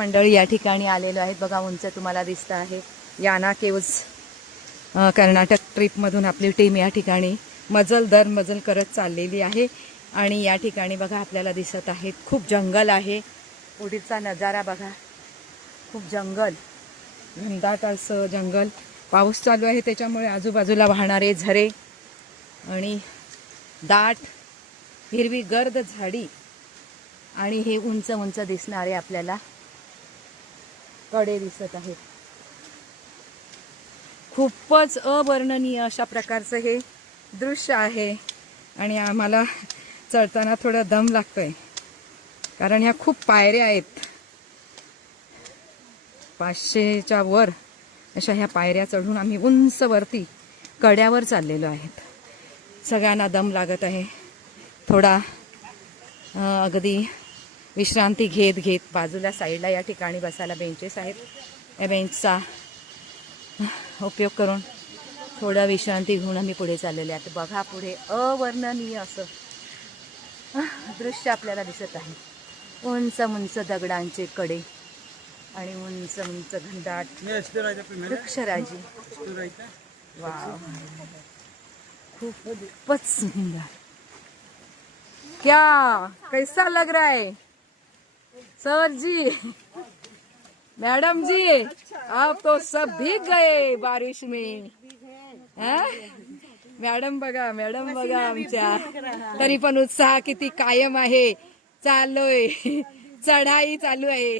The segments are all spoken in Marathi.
मंडळी या ठिकाणी आलेलो आहेत बघा. उंच तुम्हाला दिसतं आहे याना केव्ज. कर्नाटक ट्रिपमधून आपली टीम या ठिकाणी मजल दर मजल करत चाललेली आहे. आणि या ठिकाणी बघा आपल्याला दिसत आहे खूप जंगल आहे. पुढीलचा नजारा बघा, खूप जंगल, घनदाट असं जंगल. पाऊस चालू आहे त्याच्यामुळे आजूबाजूला वाहणारे झरे आणि दाट हिरवी गर्द झाडी आणि हे उंच उंच दिसणारे आपल्याला कडे दिसत आहेत. खूपच अवर्णनीय अशा प्रकारचं हे दृश्य आहे. आणि आम्हाला चढताना थोडा दम लागतोय कारण ह्या खूप पायऱ्या आहेत. 500च्या वर अशा ह्या पायऱ्या चढून आम्ही उंच वरती कड्यावर चाललेलो आहेत. सगळ्यांना दम लागत आहे. थोडा अगदी विश्रांती घेत घेत बाजूला साईडला या ठिकाणी बसायला बेंचेस आहेत. या बेंचचा उपयोग करून थोडा विश्रांती घेऊन आम्ही पुढे चाललेले आहेत. बघा पुढे अवर्णनीय असं दृश्य आपल्याला दिसत आहे. उंच उंच दगडांचे कडे आणि उंच उंच घनदाट वृक्षराजी. वाव, खूपच सुंदर. क्या कैसा लग रहा है सर जी, मैडम जी? आप तो सब भीग गए बारिश में. मॅडम बघा, मॅडम बघा आमच्या, तरी पण उत्साह किती कायम आहे. चाललोय, चढाई चालू है.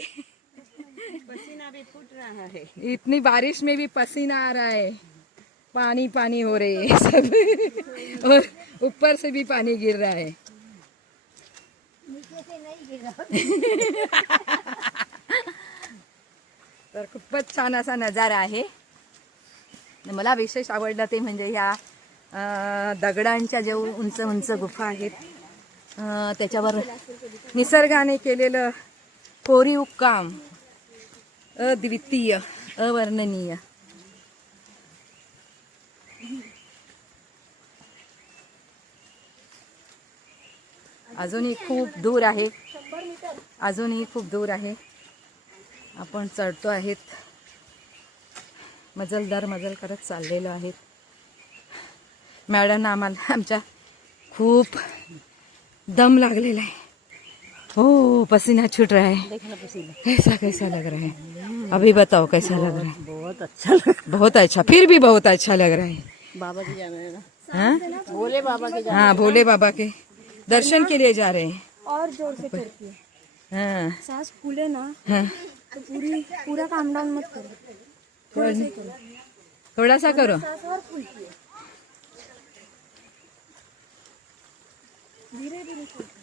पसीना भी फूट रहा है. इतनी बारिश में भी पसीना आ रहा है. पानी पानी हो रही है सब और ऊपर से भी पानी गिर रहा है. नीचे से नहीं गिर रहा. तर खूपच छान असा नजारा आहे. मला विशेष आवडलं ते म्हणजे ह्या दगडांच्या जे उंच उंच गुफा आहेत त्याच्यावर निसर्गाने केलेलं कोरीव काम अद्वितीय, अवर्णनीय. अजूनही खूप दूर आहे, अजूनही खूप दूर आहे. आपण चढतो आहेत, मजल दर मजल करत चाललेलो आहेत. मॅडमना आम्हाला आमच्या खूप दम लागलेला आहे. हो, पसीना छूट रहा है. कैसा कैसा लग रहा है अभी बताओ, कैसा लग रहा है? बहुत अच्छा लग. बहुत अच्छा, फिर भी बहुत अच्छा लग रहा है. बाबा के जाना है ना. हाँ, भोले बाबा के जाना. हाँ, भोले बाबा के दर्शन के लिए जा रहे हैं. और जोर से चढ़ती है. हाँ सांस फूले ना हाँ, तो पूरा काम डाउन मत करो, थोड़ा सा ही करो. थोड़ा सा करो. सांस और फूलती है, धीरे धीरे चलती है.